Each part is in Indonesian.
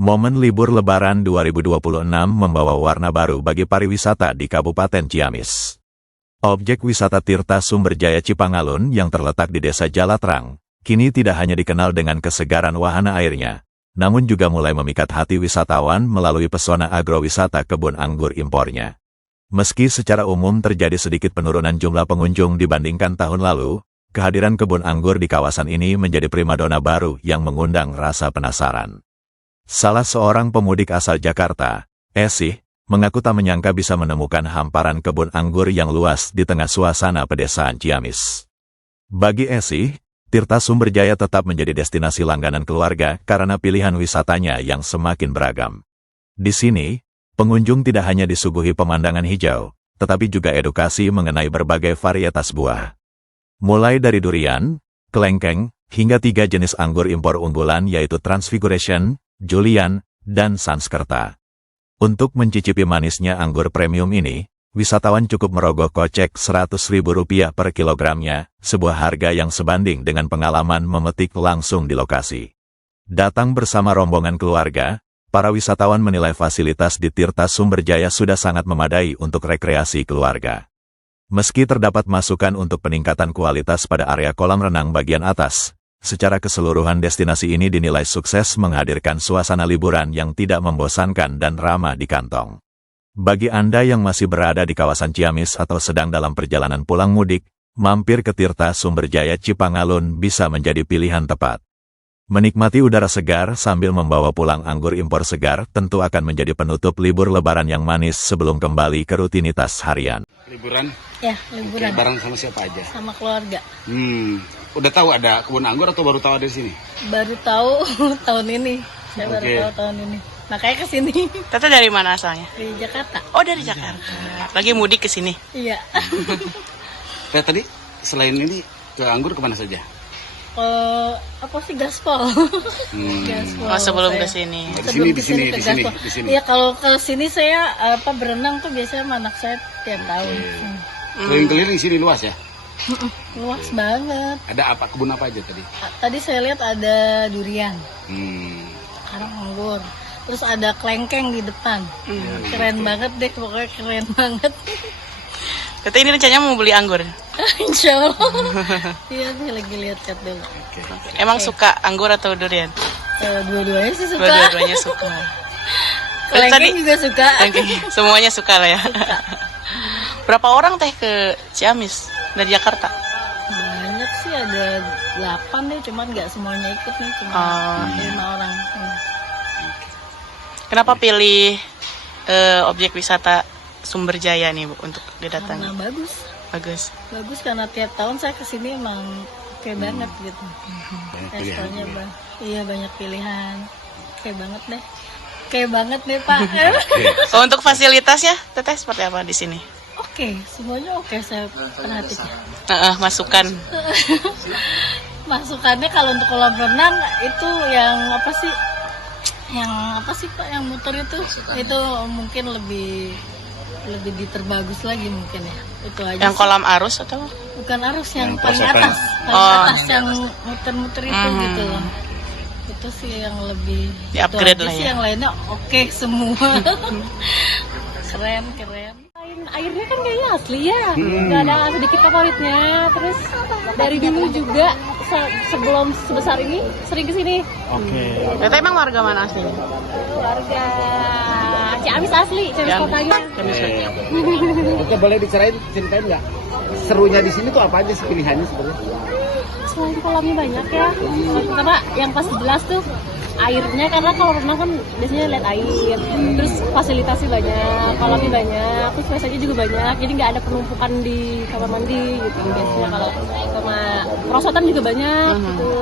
Momen libur Lebaran 2026 membawa warna baru bagi pariwisata di Kabupaten Ciamis. Objek wisata Tirta Sumberjaya Cipangalun yang terletak di Desa Jalatrang, kini tidak hanya dikenal dengan kesegaran wahana airnya, namun juga mulai memikat hati wisatawan melalui pesona agrowisata kebun anggur impornya. Meski secara umum terjadi sedikit penurunan jumlah pengunjung dibandingkan tahun lalu, kehadiran kebun anggur di kawasan ini menjadi primadona baru yang mengundang rasa penasaran. Salah seorang pemudik asal Jakarta, Esih, mengaku tak menyangka bisa menemukan hamparan kebun anggur yang luas di tengah suasana pedesaan Ciamis. Bagi Esih, Tirta Sumberjaya tetap menjadi destinasi langganan keluarga karena pilihan wisatanya yang semakin beragam. Di sini, pengunjung tidak hanya disuguhi pemandangan hijau, tetapi juga edukasi mengenai berbagai varietas buah. Mulai dari durian, kelengkeng, hingga 3 jenis anggur impor unggulan yaitu Transfiguration, Julian, dan Sanskerta. Untuk mencicipi manisnya anggur premium ini, wisatawan cukup merogoh kocek Rp100.000 per kilogramnya, sebuah harga yang sebanding dengan pengalaman memetik langsung di lokasi. Datang bersama rombongan keluarga, para wisatawan menilai fasilitas di Tirta Sumberjaya sudah sangat memadai untuk rekreasi keluarga. Meski terdapat masukan untuk peningkatan kualitas pada area kolam renang bagian atas, secara keseluruhan destinasi ini dinilai sukses menghadirkan suasana liburan yang tidak membosankan dan ramah di kantong. Bagi Anda yang masih berada di kawasan Ciamis atau sedang dalam perjalanan pulang mudik, mampir ke Tirta Sumberjaya Cipangalun bisa menjadi pilihan tepat. Menikmati udara segar sambil membawa pulang anggur impor segar tentu akan menjadi penutup libur Lebaran yang manis sebelum kembali ke rutinitas harian. Liburan? Ya, liburan. Oke, bareng sama siapa aja? Sama keluarga. Udah tahu ada kebun anggur atau baru tahu ada di sini? Baru tahu tahun ini. Saya baru tahu tahun ini. Makanya ke sini. Tata dari mana asalnya? Di Jakarta. Oh, dari Jakarta. Lagi mudik ke sini. Iya. Tadi selain ini ke anggur kemana saja? Apa sih gaspol? Gaspol. Oh, sebelum ke sini. Di sini. Iya, kalau ke sini saya berenang tuh biasanya sama anak saya tiap tahun. Keliling-keliling sini luas ya? Luas banget. Ada apa? Kebun apa aja tadi? Tadi saya lihat ada durian. Sekarang anggur. Terus ada kelengkeng di depan. Keren banget deh, pokoknya keren banget. Tata ini rencananya mau beli anggur? Insya Allah. Iya, saya lagi lihat-lihat dulu. Emang suka anggur atau durian? Dua-duanya sih suka. Dua-duanya suka. Kelengkeng juga suka. Semuanya suka lah ya. Berapa orang teh ke Ciamis dari Jakarta? Banyak sih, ada 8 deh, cuman nggak semuanya ikut nih, cuma 5 orang. Kenapa pilih objek wisata Sumberjaya nih Bu untuk didatangi? Karena bagus. Bagus karena tiap tahun saya kesini emang oke banget gitu. Restorannya iya banyak pilihan. Oke banget deh. Oke banget deh Pak. Oh, untuk fasilitasnya Teteh seperti apa di sini? Oke, semuanya oke, saya perhatikan. Masukan. Masukannya kalau untuk kolam renang itu yang apa sih? Yang apa sih Pak yang muter itu mungkin lebih diterbagus lagi mungkin ya. Itu aja. Yang kolam arus atau? Bukan arus, yang paling atas. Atas yang muter-muter itu gitu loh. Itu sih yang lebih di-upgrade lah ya. Yang lainnya oke semua. Keren. Airnya kan kayaknya asli ya, nggak ada sedikit favoritnya. Terus dari dulu juga sebelum sebesar ini sering kesini. Teteh emang warga mana aslinya? Warga Ciamis asli, Ciamis kotanya. Oke, boleh ceritain nggak? Serunya di sini tuh apa aja sih pilihannya sebenarnya? Selain kolamnya banyak ya. Pertama yang pas jelas tuh airnya, karena kalau renang kan biasanya lihat air, terus fasilitasnya banyak, kolamnya banyak, terus biasanya juga banyak, jadi nggak ada penumpukan di kamar mandi gitu. Biasanya kalau sama perosotan juga banyak gitu.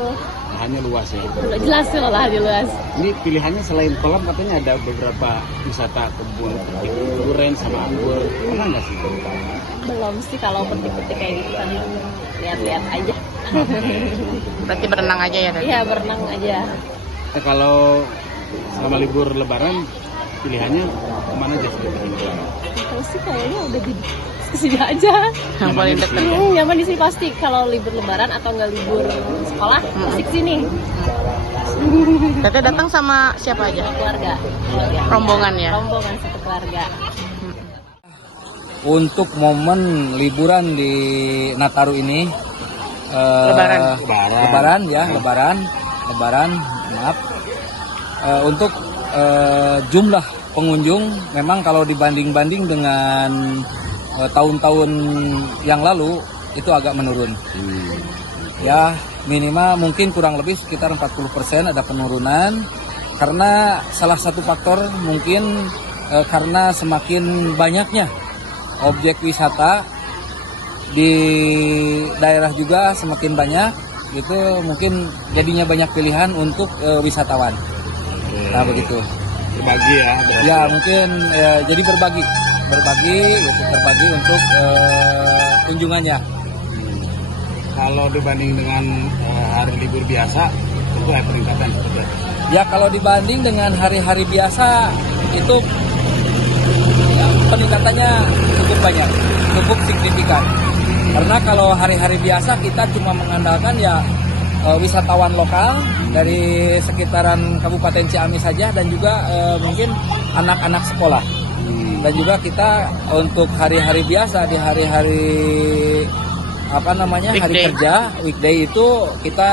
Lahannya luas ya? Jelas sih lahannya luas. Ini pilihannya selain kolam katanya ada beberapa wisata kebun durian sama anggur. Pernah nggak sih? Belum sih, kalau petik-petik kayak gitu kan lihat-lihat aja. Berarti berenang aja ya? Iya, berenang aja. Nah, kalau selama libur Lebaran pilihannya kemana aja sebetulnya? Kalau sih kayaknya udah di kesini aja. Yang paling dekat. Nyaman di sini pasti. Kalau libur Lebaran atau nggak libur sekolah pasti kesini. Teteh datang sama siapa aja? Keluarga. Rombongan ya? Rombongan satu keluarga. Untuk momen liburan di Nataru ini Lebaran. Lebaran, maaf. Untuk jumlah pengunjung memang kalau dibanding-banding dengan tahun-tahun yang lalu itu agak menurun. Ya, minimal mungkin kurang lebih sekitar 40% ada penurunan karena salah satu faktor mungkin karena semakin banyaknya objek wisata di daerah juga semakin banyak, gitu mungkin jadinya banyak pilihan untuk wisatawan. Nah begitu. Berbagi ya. berarti. Ya mungkin jadi berbagi untuk kunjungannya. Kalau dibanding dengan hari libur biasa, tentu ada peningkatan seperti itu. Ya kalau dibanding dengan hari-hari biasa itu ya, peningkatannya cukup banyak, cukup signifikan. Karena kalau hari-hari biasa kita cuma mengandalkan ya wisatawan lokal dari sekitaran Kabupaten Ciamis saja dan juga mungkin anak-anak sekolah. Dan juga kita untuk hari-hari biasa di hari-hari hari kerja weekday itu kita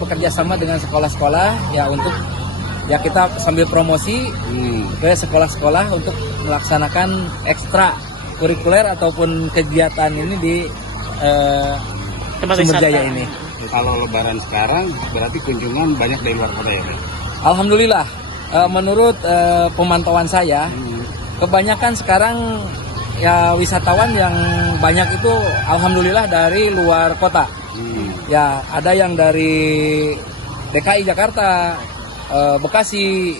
bekerja sama dengan sekolah-sekolah ya untuk ya kita sambil promosi ke sekolah-sekolah untuk melaksanakan ekstra kurikuler ataupun kegiatan ini di Tempat Sumberjaya wisata. ini. Kalau lebaran sekarang berarti kunjungan banyak dari luar kota ya, Pak? Alhamdulillah, menurut pemantauan saya, kebanyakan sekarang ya wisatawan yang banyak itu alhamdulillah dari luar kota. Ya, ada yang dari DKI Jakarta, Bekasi,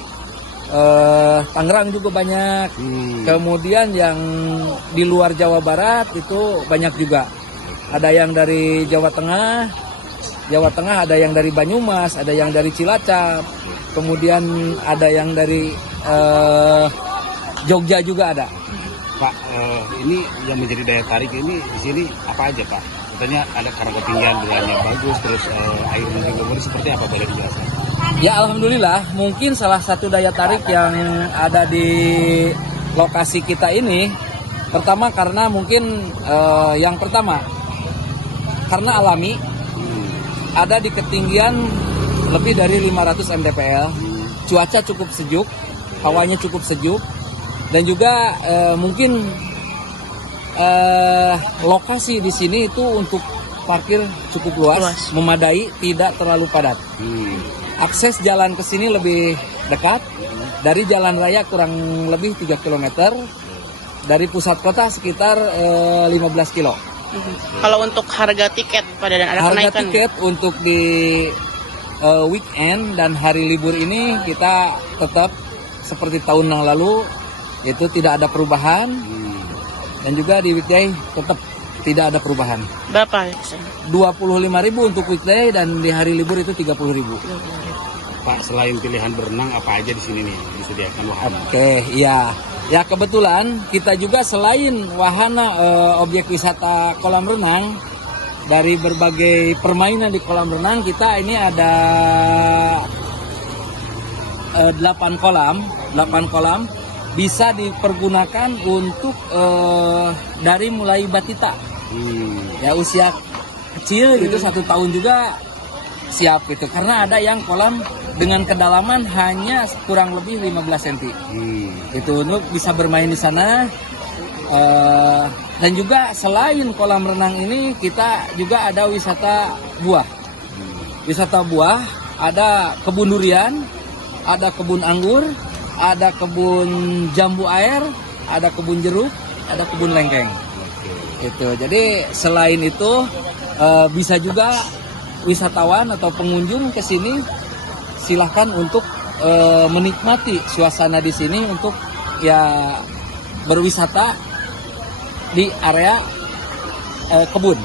Tangerang juga banyak. Kemudian yang di luar Jawa Barat itu banyak juga. Ada yang dari Jawa Tengah ada yang dari Banyumas, ada yang dari Cilacap, kemudian ada yang dari Jogja juga ada. Pak, ini yang menjadi daya tarik ini di sini apa aja, Pak? Katanya ada karena ketinggian bulannya bagus, terus airnya juga bagus, seperti apa boleh dijelaskan? Ya alhamdulillah, mungkin salah satu daya tarik yang ada di lokasi kita ini, pertama karena mungkin yang pertama karena alami, ada di ketinggian lebih dari 500 mdpl, cuaca cukup sejuk, hawanya cukup sejuk, dan juga mungkin lokasi di sini itu untuk parkir cukup luas, memadai, tidak terlalu padat. Akses jalan ke sini lebih dekat, dari jalan raya kurang lebih 3 km, dari pusat kota sekitar 15 kilo. Kalau untuk harga tiket pada dan ada Harga kenaikan? tiket untuk di weekend dan hari libur ini kita tetap seperti tahun yang lalu, itu tidak ada perubahan, dan juga di weekday tetap tidak ada perubahan. Berapa? 25.000 untuk weekday dan di hari libur itu 30.000. Pak, selain pilihan berenang apa aja di sini nih disediakan wahana? Oke, iya. Ya kebetulan kita juga selain wahana objek wisata kolam renang, dari berbagai permainan di kolam renang kita ini ada 8 kolam bisa dipergunakan untuk dari mulai batita. Ya usia kecil gitu 1 tahun juga siap gitu, karena ada yang kolam dengan kedalaman hanya kurang lebih 15 cm. Itu untuk bisa bermain di sana. Dan juga selain kolam renang ini kita juga ada wisata buah. Wisata buah, ada kebun durian, ada kebun anggur, ada kebun jambu air, ada kebun jeruk, ada kebun lengkeng. Itu. Jadi selain itu bisa juga wisatawan atau pengunjung ke sini silahkan untuk menikmati suasana di sini untuk ya berwisata di area kebun.